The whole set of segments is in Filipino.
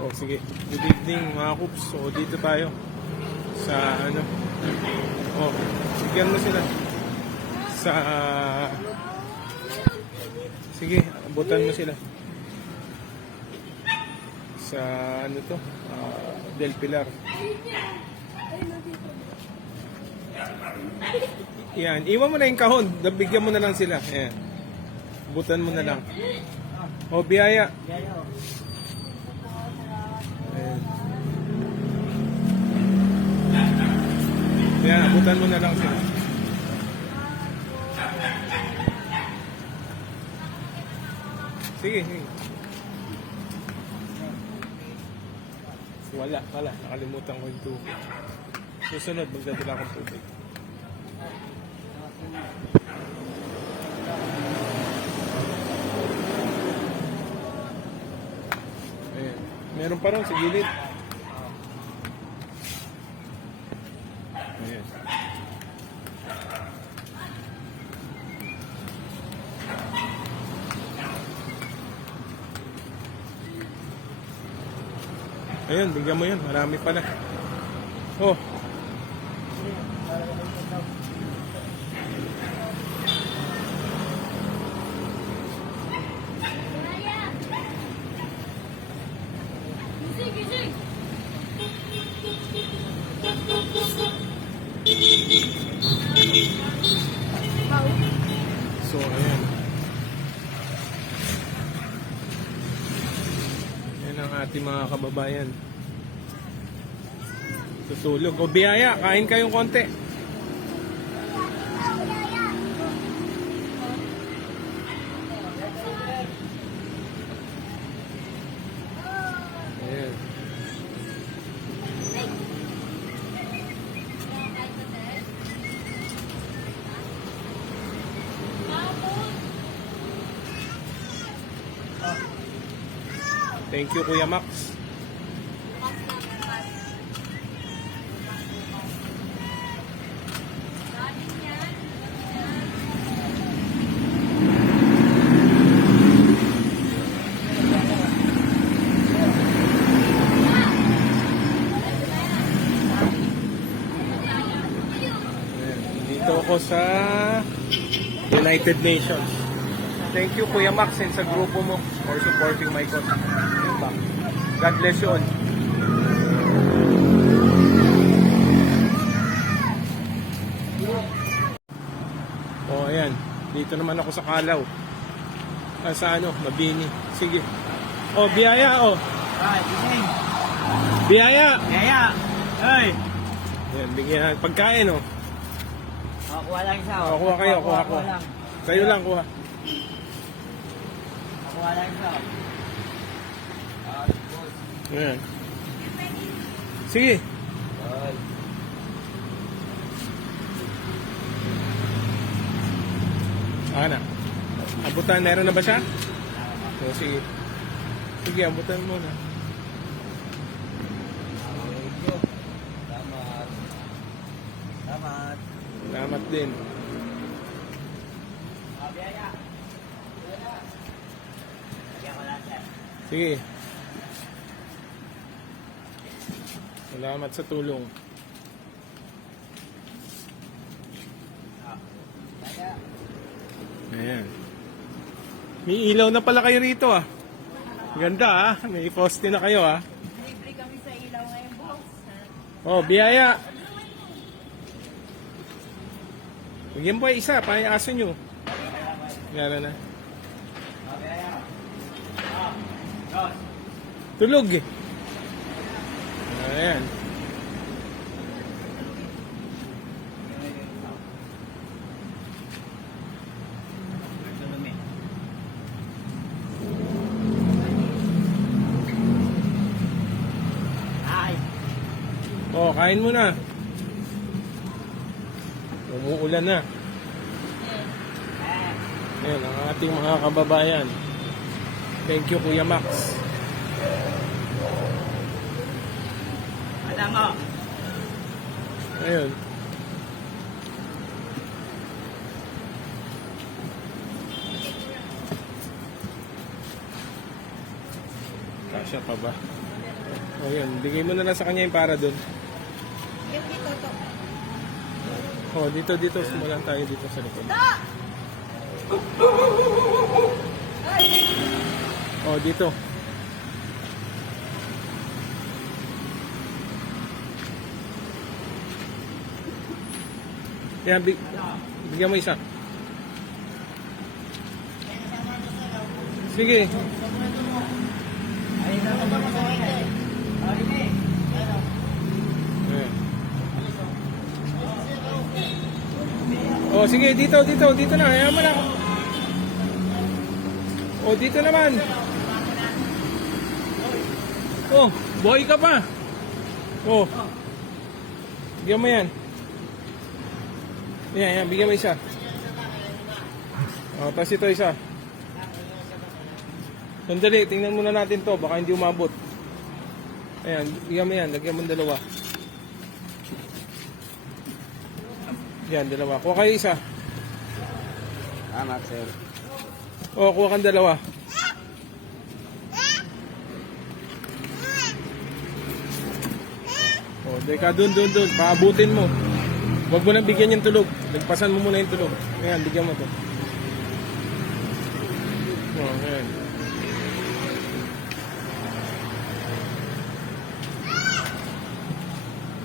Oh, sige. Good evening mga Coops. So, dito tayo sa ano. Oh, bigyan mo sila. Sa sige, abutan mo sila. Sa ano to? Del Pilar. Yan, iwan mo na yung kahon. Bigyan mo na lang sila. Ayan. Abutan mo na lang. Oh, biyaya. Ayan. Ayan, abutan mo na lang sila. Sige, sige. Wala. Nakalimutan ko yung tubig. Susunod, magdadala akong tubig. Ayan. Meron pa rin sa gilid. Ayan. Ayun, bigyan mo yun. Marami pala. Oh. So, ayan. Yan ang ating mga kababayan. Tutulog. O biyaya, kain kayong konti. Ayan. Thank you, Kuya Max. Dito ako sa United Nations. Thank you, Kuya Max, and sa grupo mo for supporting my cause. God bless you all. Oh, ayan. Dito naman ako sa Kalaw. Sa ano, Mabini. Sige. Oh, biyaya, oh. Biyaya. Biyaya. Ay. Ayan, bigyan. Pagkain, oh. Kuha lang isa. Kuha kayo, kuha. Kayo lang, kuha. Kuha lang isa. Ayan. Sige. Na. Abutan, meron na ba siya? O, sige. Sige, abutan mo na. Salamat. Salamat din. Sige. Salamat sa tulong. Ayan. May ilaw na pala kayo rito ah. Ganda ah. May poste na kayo ah. Libre kami sa ilaw ngayon, boss. Oh, biyaya. Bigyan po isa, payaso nyo. Gano'n na. Tulog eh. Ayan. Oh, kain mo na. Umuulan na. Ayan, ang ating mga kababayan. Thank you, Kuya Max. Alam mo. Ayun. Kasya pa ba? O yun, bigay mo na lang sa kanya yung para dun. Yung dito to. O, dito, simulan tayo dito sa likod. O, dito. Yan, bigyan mo isa. Sige. Ayan. Oh, sige, dito na. Ayan mo na. Oh, dito naman. Oh, boy ka pa. Oh. Bigyan mo yan. Yan, bigyan mo isa. Oh, tapos ito isa. Sandali, tingnan muna natin to. Baka hindi umabot. Ayan, bigyan mo yan. Lagyan mo dalawa. Yan, dalawa. Kuha kayo isa. Tama, sir. O, kuha kang dalawa. O, deka, dun. Paabutin mo. Huwag mo nang bigyan yung tulog. Nagpasan mo muna yung tulog. Ayan, bigyan mo to. O, ayan.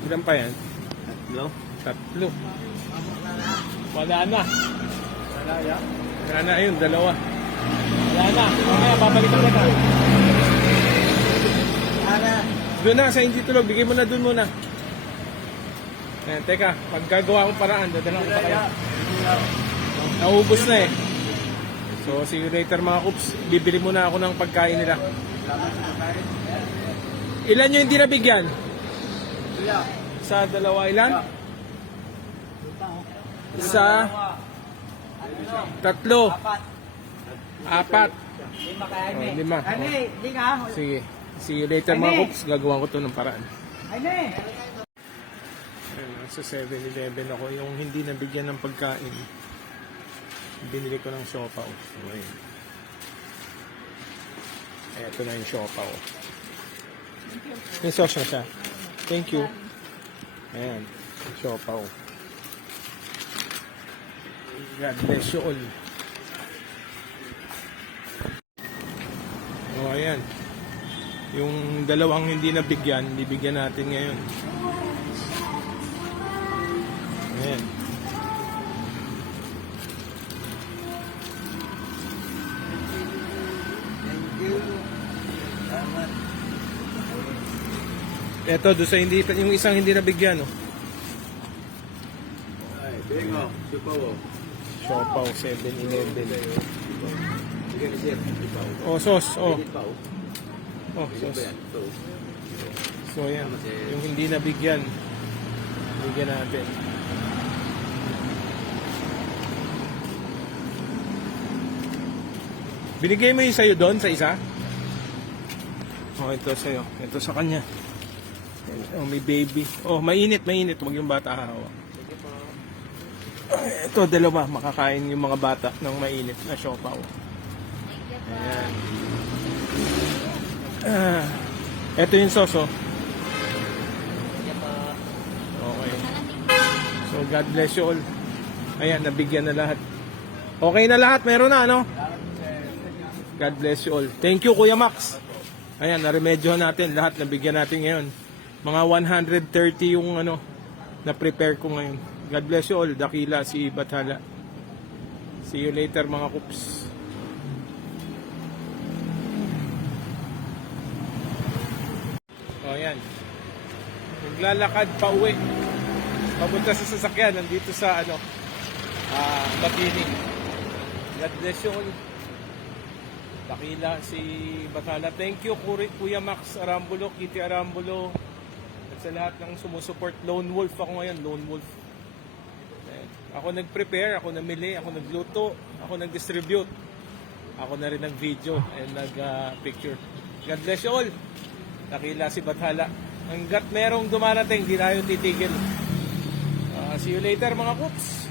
Ilan pa yan? Tatlo. Wala na. Wala na, ayun, dalawa. Wala na. Mamaya, babalikan ka na. Doon na, sa hindi tulog. Bigay mo na doon muna. Ayan, teka. Pagkagawa kong paraan, dadala ko pa kayo. Naubos na eh. So, see you later mga Coops. Bibili muna ako ng pagkain nila. Ilan yung hindi nabigyan? Sa dalawa, ilan? Isa. Tatlo. Apat. Lima kay Jaime. Oh, lima. Jaime, di ka? Sige. See you later mga Coops. Gagawa ko to ng paraan. Jaime! Ayun, sa 7-Eleven ako. Yung hindi nabigyan ng pagkain, binili ko ng siopaw. So, ayun. Ito na yung siopaw. May sauce na siya. Thank you. Ayan. Siopaw. God bless you all. O, ayan. Yung dalawang hindi nabigyan, bibigyan natin ngayon. Ayan. Ito, doon sa hindi, yung isang hindi nabigyan, oh. Bingo, Sipaw. Siopaw, 7-Eleven. Sige na sir, Sipaw. Oh, sauce, oh. Sipaw. Oh, Ito sauce. yan, ito. So, ayan. Yung hindi nabigyan, bigyan natin. Binigay mo yung sa'yo doon, sa isa? Oh, ito sa'yo. Ito sa kanya. Oh, may baby. Oh, mainit. Huwag yung bata hahawak. Ito, dalawa. Makakain yung mga bata ng mainit na siopaw. Ayan. Ito yung sauce, oh. Okay. So, God bless you all. Ayan, nabigyan na lahat. Okay na lahat. Meron na, ano? God bless you all. Thank you, Kuya Max. Ayan, naremedyohan natin. Lahat nabigyan natin ngayon. Mga 130 yung ano, na-prepare ko ngayon. God bless you all. Dakila, si Bathala. See you later, mga Coops. O, ayan. Naglalakad pa uwi. Papunta sa sasakyan. Nandito sa, ano, Batining. God bless you all. Dakila, si Bathala. Thank you, Kuya Max Arambulo, Kitty Arambulo. At sa lahat ng sumusuport. Lone Wolf ako ngayon, Lone Wolf. Ayan. Ako nag-prepare, ako namili, ako nagluto, ako nag-distribute. Ako na rin nag-video and nag-picture. God bless you all. Dakila, si Bathala. Hanggat merong dumarating, di tayo titigil. See you later, mga Coops.